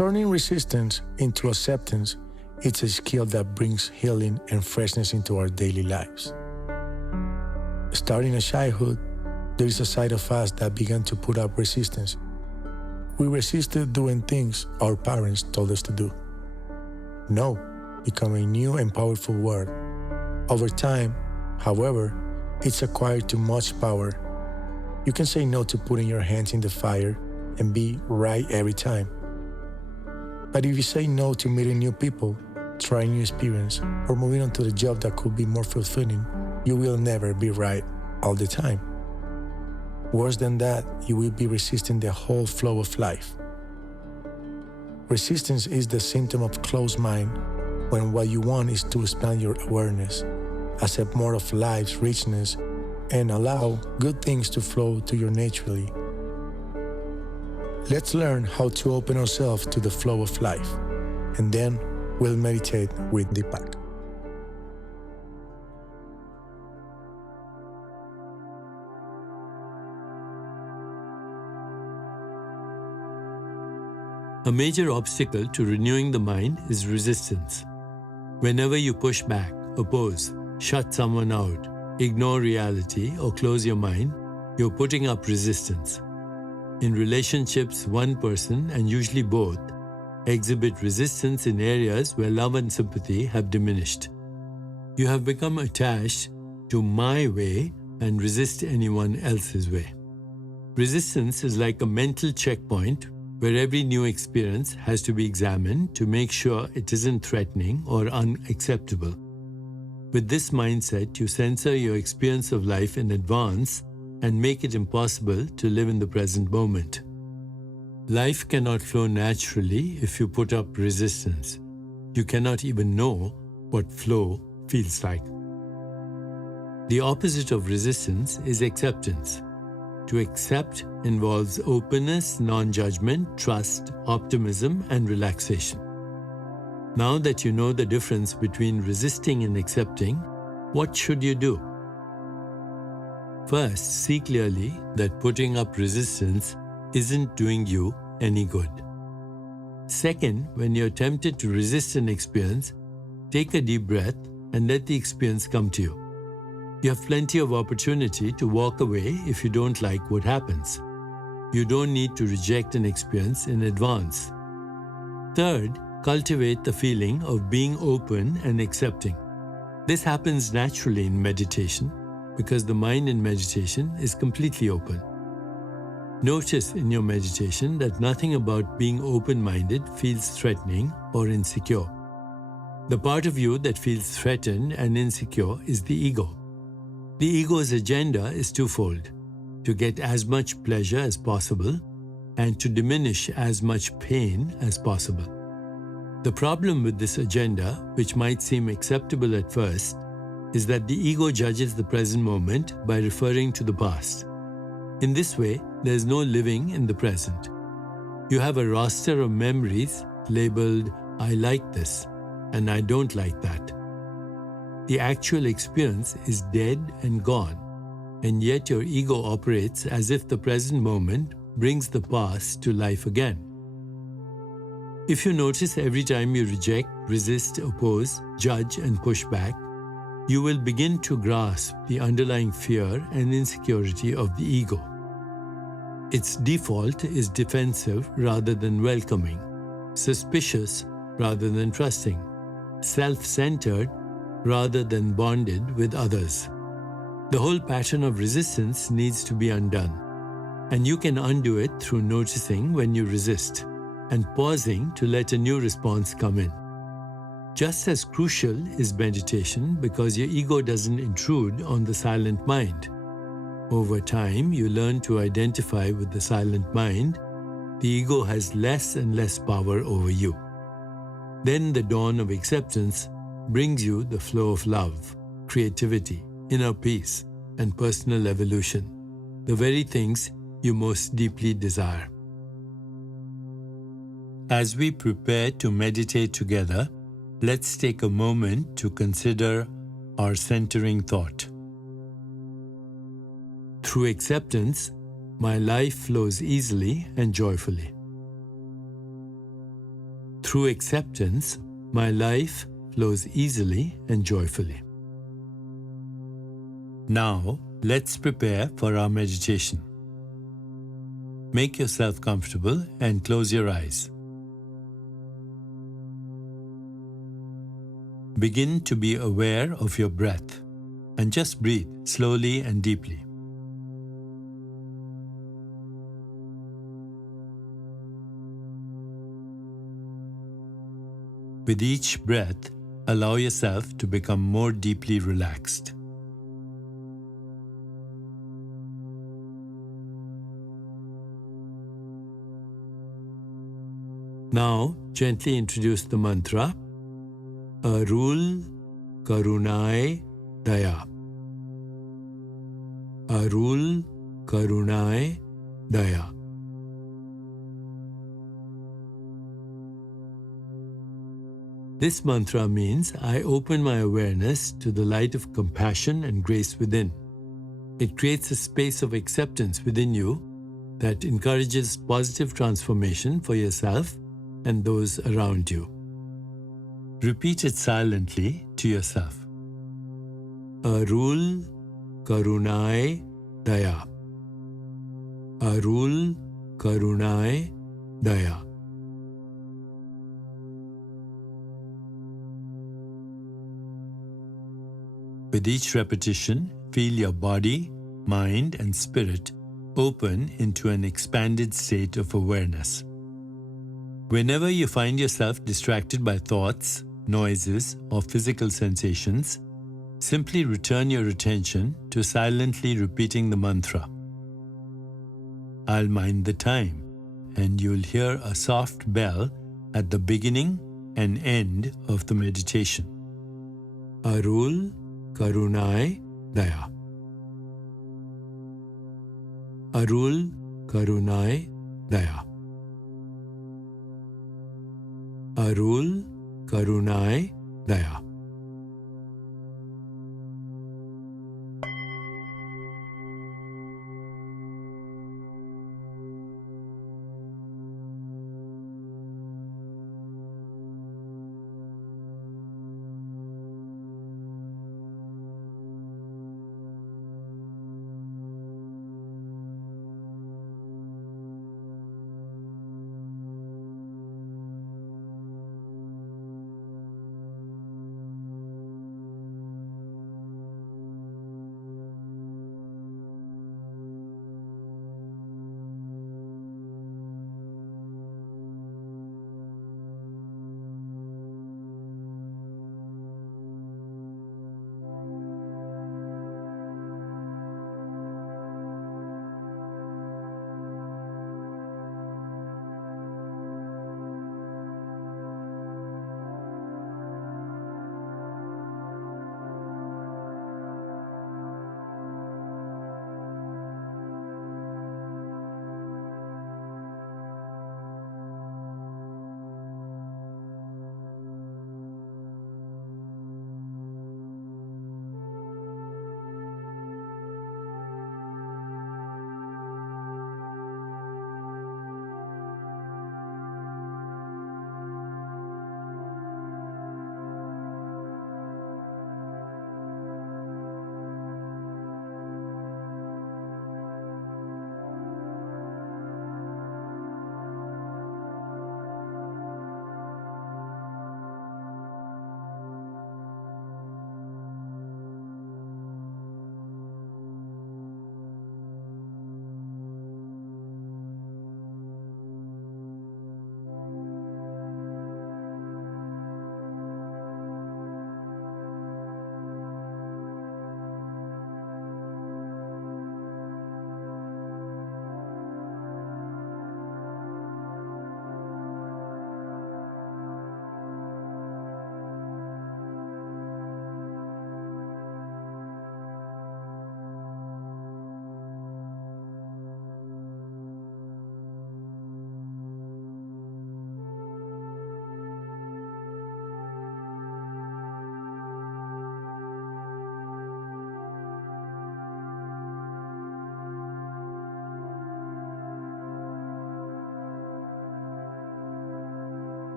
Turning resistance into acceptance, it's a skill that brings healing and freshness into our daily lives. Starting in childhood, there is a side of us that began to put up resistance. We resisted doing things our parents told us to do. No became a new and powerful word. Over time, however, it's acquired too much power. You can say no to putting your hands in the fire and be right every time. But if you say no to meeting new people, trying new experience, or moving on to the job that could be more fulfilling, you will never be right all the time. Worse than that, you will be resisting the whole flow of life. Resistance is the symptom of closed mind when what you want is to expand your awareness, accept more of life's richness, and allow good things to flow to you naturally. Let's learn how to open ourselves to the flow of life, and then we'll meditate with Deepak. A major obstacle to renewing the mind is resistance. Whenever you push back, oppose, shut someone out, ignore reality, or close your mind, you're putting up resistance. In relationships, one person, and usually both, exhibit resistance in areas where love and sympathy have diminished. You have become attached to my way and resist anyone else's way. Resistance is like a mental checkpoint where every new experience has to be examined to make sure it isn't threatening or unacceptable. With this mindset, you censor your experience of life in advance and make it impossible to live in the present moment. Life cannot flow naturally if you put up resistance. You cannot even know what flow feels like. The opposite of resistance is acceptance. To accept involves openness, non-judgment, trust, optimism, and relaxation. Now that you know the difference between resisting and accepting, what should you do? First, see clearly that putting up resistance isn't doing you any good. Second, when you're tempted to resist an experience, take a deep breath and let the experience come to you. You have plenty of opportunity to walk away if you don't like what happens. You don't need to reject an experience in advance. Third, cultivate the feeling of being open and accepting. This happens naturally in meditation because the mind in meditation is completely open. Notice in your meditation that nothing about being open-minded feels threatening or insecure. The part of you that feels threatened and insecure is the ego. The ego's agenda is twofold: to get as much pleasure as possible and to diminish as much pain as possible. The problem with this agenda, which might seem acceptable at first, is that the ego judges the present moment by referring to the past. In this way, there is no living in the present. You have a roster of memories labeled, "I like this," and "I don't like that." The actual experience is dead and gone, and yet your ego operates as if the present moment brings the past to life again. If you notice every time you reject, resist, oppose, judge, and push back, you will begin to grasp the underlying fear and insecurity of the ego. Its default is defensive rather than welcoming, suspicious rather than trusting, self-centered rather than bonded with others. The whole pattern of resistance needs to be undone, and you can undo it through noticing when you resist and pausing to let a new response come in. Just as crucial is meditation because your ego doesn't intrude on the silent mind. Over time, you learn to identify with the silent mind. The ego has less and less power over you. Then the dawn of acceptance brings you the flow of love, creativity, inner peace, and personal evolution, the very things you most deeply desire. As we prepare to meditate together, let's take a moment to consider our centering thought. Through acceptance, my life flows easily and joyfully. Through acceptance, my life flows easily and joyfully. Now, let's prepare for our meditation. Make yourself comfortable and close your eyes. Begin to be aware of your breath and just breathe slowly and deeply. With each breath, allow yourself to become more deeply relaxed. Now, gently introduce the mantra, Arul Karunai Daya. Arul Karunai Daya. This mantra means I open my awareness to the light of compassion and grace within. It creates a space of acceptance within you that encourages positive transformation for yourself and those around you. Repeat it silently to yourself. Arul Karunai Daya. Arul Karunai Daya. With each repetition, feel your body, mind, and spirit open into an expanded state of awareness. Whenever you find yourself distracted by thoughts, noises, or physical sensations, simply return your attention to silently repeating the mantra. I'll mind the time, and you'll hear a soft bell at the beginning and end of the meditation. Arul Karunai Daya. Arul Karunai Daya. Arul Karunai Daya.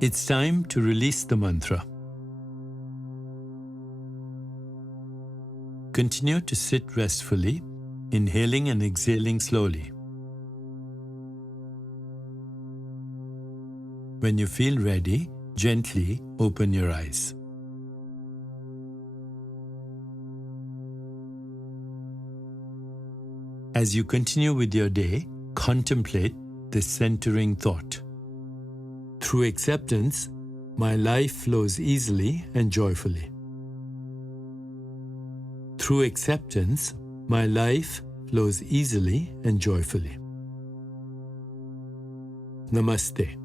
It's time to release the mantra. Continue to sit restfully, inhaling and exhaling slowly. When you feel ready, gently open your eyes. As you continue with your day, contemplate this centering thought. Through acceptance, my life flows easily and joyfully. Through acceptance, my life flows easily and joyfully. Namaste.